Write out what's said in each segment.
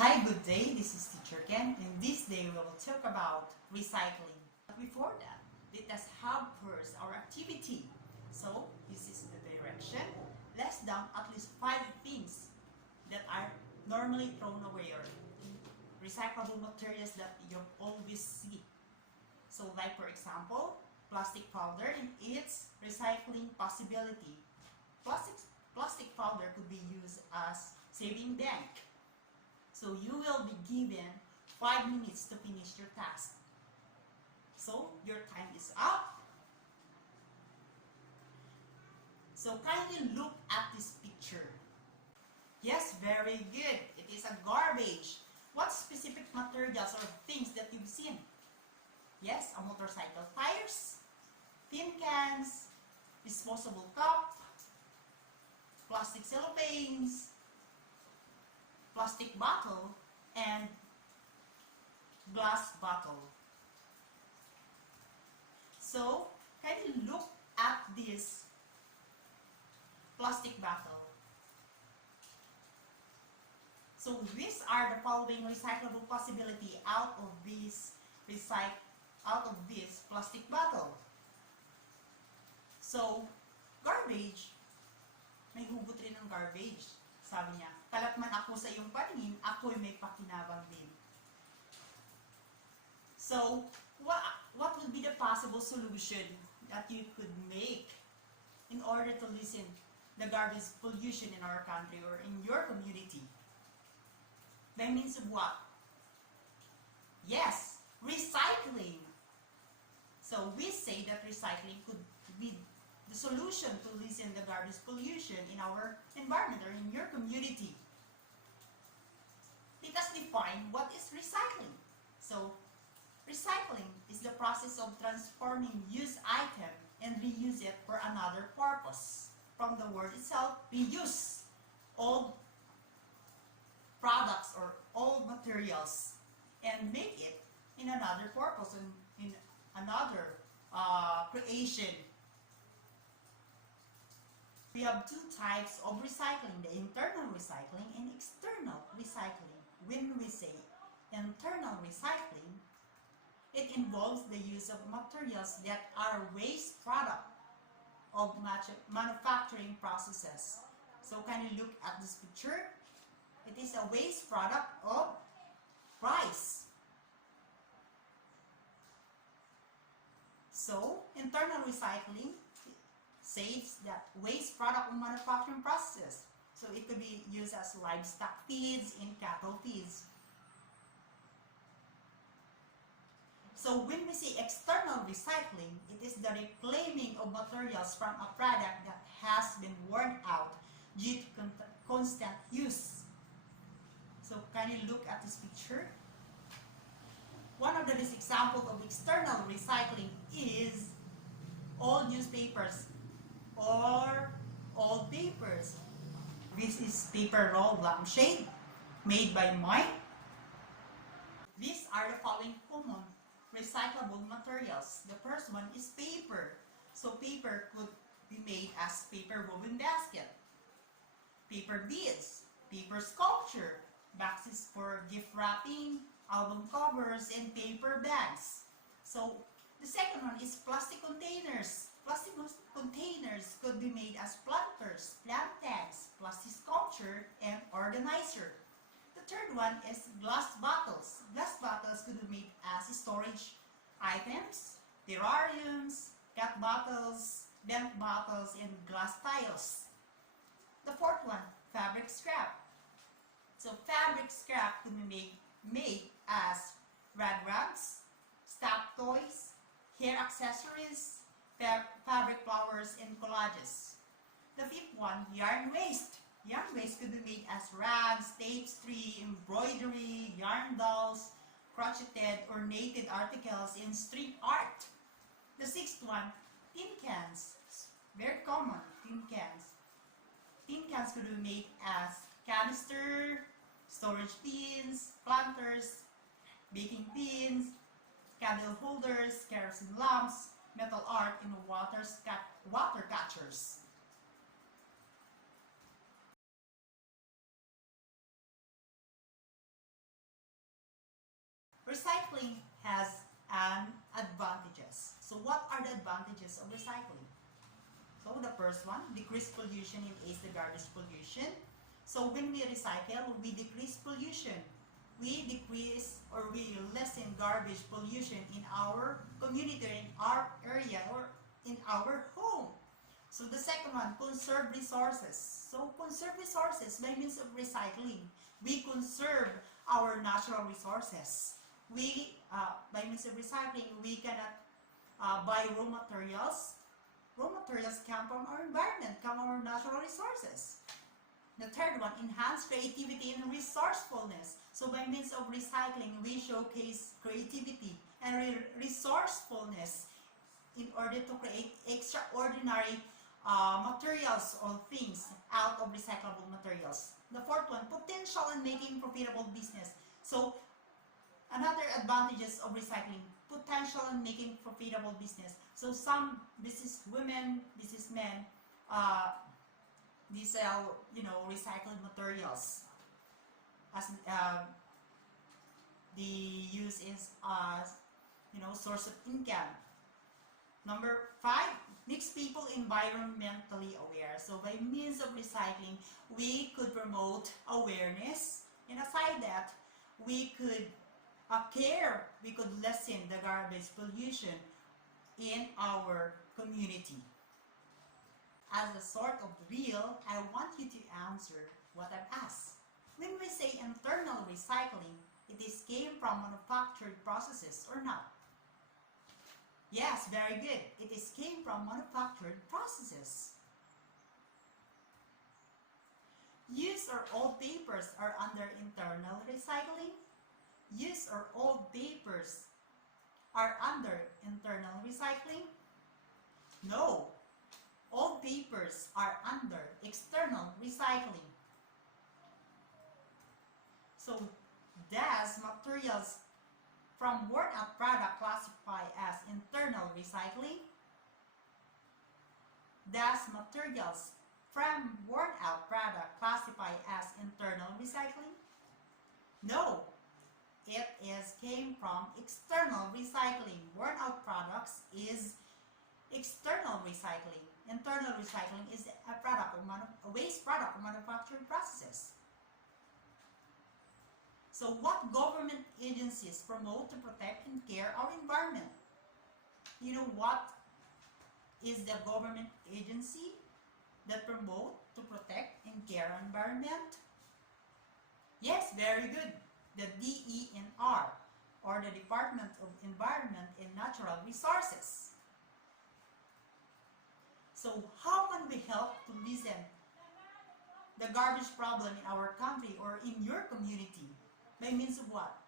Hi, good day. This is Teacher Ken. In this day, we will talk about recycling. But before that, let us have first our activity. So, this is the direction. Let's dump at least 5 things that are normally thrown away or recyclable materials that you always see. So, like for example, plastic powder and its recycling possibility. Plastic powder could be used as saving bank. So you will be given 5 minutes to finish your task. So your time is up. So kindly look at this picture. Yes, very good. It is a garbage. What specific materials or things that you've seen? Yes, a motorcycle tires, tin cans, disposable cup, plastic cellophanes, plastic bottle, and glass bottle. So, can you look at this plastic bottle? So, these are the following recyclable possibility out of this plastic bottle. So, garbage, may hugot rin ng garbage. Sabi niya, kalat man ako sa iyong paningin, ako'y may pakinabang din. So, what would be the possible solution that you could make in order to lessen the garbage pollution in our country or in your community? By means of what? Yes, recycling. So, we say that recycling could be the solution to lessen the garbage pollution in our environment or in your community. Let us define what is recycling. So, recycling is the process of transforming used item and reuse it for another purpose. From the word itself, reuse old products or old materials and make it in another purpose and in another creation. We have 2 types of recycling, the internal recycling and external recycling. When we say internal recycling, it involves the use of materials that are waste product of manufacturing processes. So can you look at this picture? It is a waste product of rice. So internal recycling saves that waste product of manufacturing process. So it could be used as livestock feeds in cattle feeds. So when we say external recycling, it is the reclaiming of materials from a product that has been worn out due to constant use. So can you look at this picture? One of the best examples of external recycling is old newspapers or old papers. This is paper roll lampshade made by Mike. These are the following common recyclable materials. The first one is paper. So paper could be made as paper woven basket, paper beads, paper sculpture, boxes for gift wrapping, album covers, and paper bags. So the second one is plastic containers. Plastic containers could be made as planters, plant tags, plastic sculpture, and organizer. The third one is glass bottles. Glass bottles could be made as storage items, terrariums, cat bottles, bent bottles, and glass tiles. The fourth one, fabric scrap. So fabric scrap could be made as rag rugs, stuffed toys, hair accessories, fabric flowers, and collages. The fifth one, yarn waste. Yarn waste could be made as rags, tapestry, embroidery, yarn dolls, crocheted or knitted articles, and string art. The sixth one, tin cans. Very common, tin cans. Tin cans could be made as canister, storage tins, planters, baking tins, candle holders, kerosene lamps, metal art, and water catchers. recycling has an advantages. So what are the advantages of recycling? So the first one, decrease pollution in ace the garbage pollution. So when we recycle, we decrease pollution. We decrease or we lessen garbage pollution in our community, in our area, or in our home. So the second one, conserve resources. So conserve resources by means of recycling. We conserve our natural resources. We, by means of recycling, we cannot buy raw materials. Raw materials come from our environment, come from our natural resources. The third one, enhance creativity and resourcefulness. So by means of recycling, we showcase creativity and resourcefulness in order to create extraordinary materials or things out of recyclable materials. The fourth one, potential in making profitable business. So another advantages of recycling, potential in making profitable business. So some business women, businessmen, they sell, recycled materials as the use is as, source of income. Number 5, makes people environmentally aware. So by means of recycling, we could promote awareness, and aside that, we could care, we could lessen the garbage pollution in our community. As a sort of real, I want you to answer what I've asked. When we say internal recycling, it is came from manufactured processes or not? Yes, very good. It is came from manufactured processes. Used or old papers are under internal recycling. Used or old papers are under internal recycling. No. Old papers are under external recycling. So, does materials from worn out product classify as internal recycling? Does materials from worn out product classify as internal recycling? No. It came from external recycling. Worn out products is external recycling. Internal recycling is a waste product of manufacturing processes. So what government agencies promote to protect and care our environment? You know what is the government agency that promote to protect and care our environment? Yes, very good. The DENR, or the Department of Environment and Natural Resources. So how can we help to lessen the garbage problem in our country or in your community? By means of what?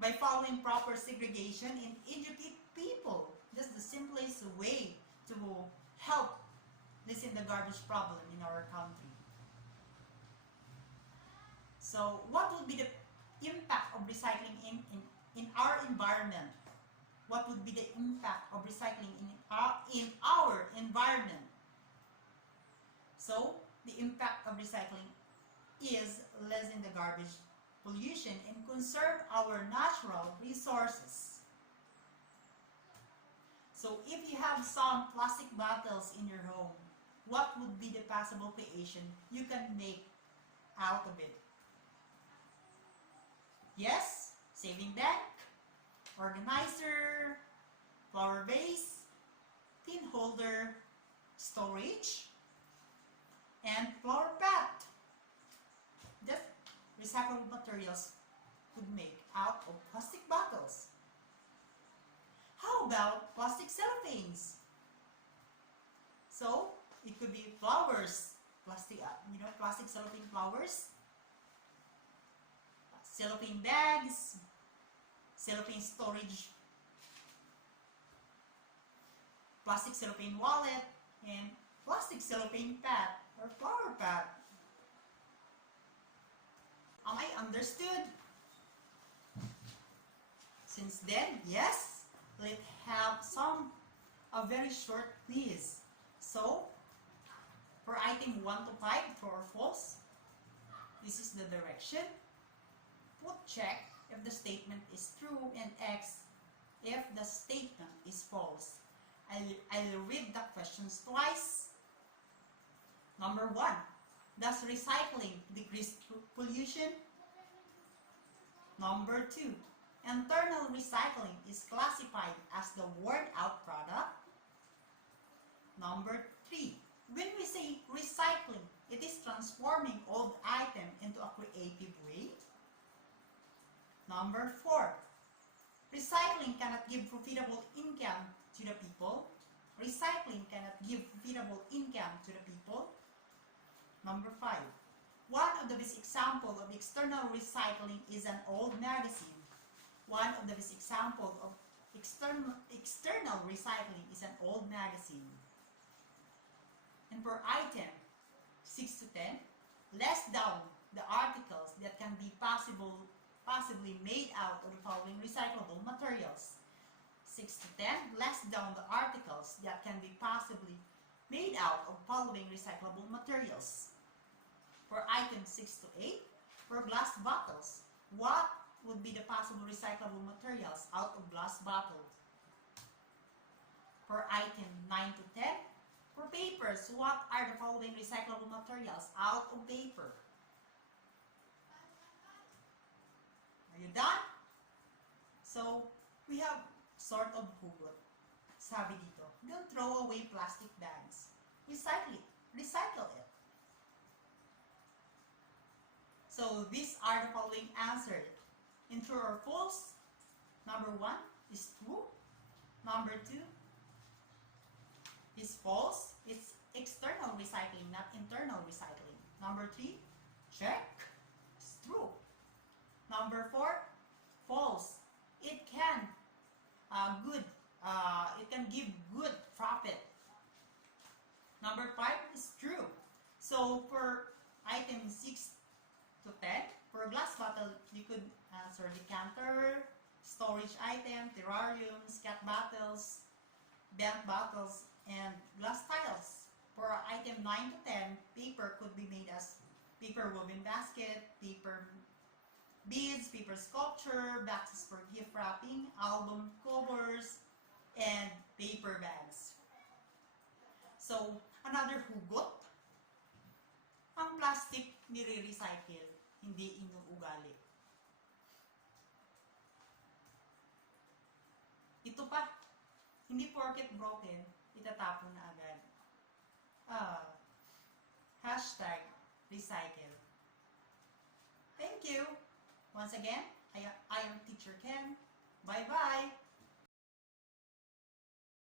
By following proper segregation and educate people. That's the simplest way to help lessen the garbage problem in our country. So what would be the impact of recycling in our environment? What would be the impact of recycling in our environment? So the impact of recycling is lessen the garbage pollution and conserve our natural resources. So if you have some plastic bottles in your home, what would be the possible creation you can make out of it? Yes, saving bank, organizer, flower vase, tin holder, storage, and flower pot. That recyclable materials could make out of plastic bottles. How about plastic cellophanes? So it could be flowers, plastic cellophane flowers, cellophane bags, cellophane storage, plastic cellophane wallet, and plastic cellophane pot or flower pot. Am I understood? Since then, yes, let's have a very short quiz. So, for item 1 to 5, true or false, this is the direction. Put check if the statement is true, and X if the statement is false. I'll read the questions twice. Number 1. Does recycling decrease pollution? Number 2. Internal recycling is classified as the worn-out product. Number 3. When we say recycling, it is transforming old item into a creative way. Number 4. Recycling cannot give profitable income to the people. Recycling cannot give profitable income to the people. Number 5. One of the best examples of external recycling is an old magazine. One of the best examples of external recycling is an old magazine. And for item 6 to 10, list down the articles that can be possibly made out of the following recyclable materials. 6 to 10, list down the articles that can be possibly made out of following recyclable materials. For item 6 to 8, for glass bottles, what would be the possible recyclable materials out of glass bottle? For item 9 to 10, for papers, what are the following recyclable materials out of paper? Are you done? So, we have sort of hugot. Sabi dito, don't throw away plastic bags. Recycle it. Recycle it. So, these are the following answers. In true or false, number 1 is true. Number 2 is false. It's external recycling, not internal recycling. Number 3, check. It's true. Number 4, false. It can give good profit. Number 5 is true. So for item 6 to 10, for glass bottle, you could answer decanter, storage item, terrariums, cat bottles, bent bottles, and glass tiles. For item 9 to 10, paper could be made as paper woven basket, paper beads, paper sculpture, boxes for gift wrapping, album covers, and paper bags. So, another hugot, ang plastic nire-recycle, hindi inuugali. Ito pa, hindi porket broken, itatapon na agad. Hashtag recycle. Thank you. Once again, I am Teacher Ken. Bye-bye.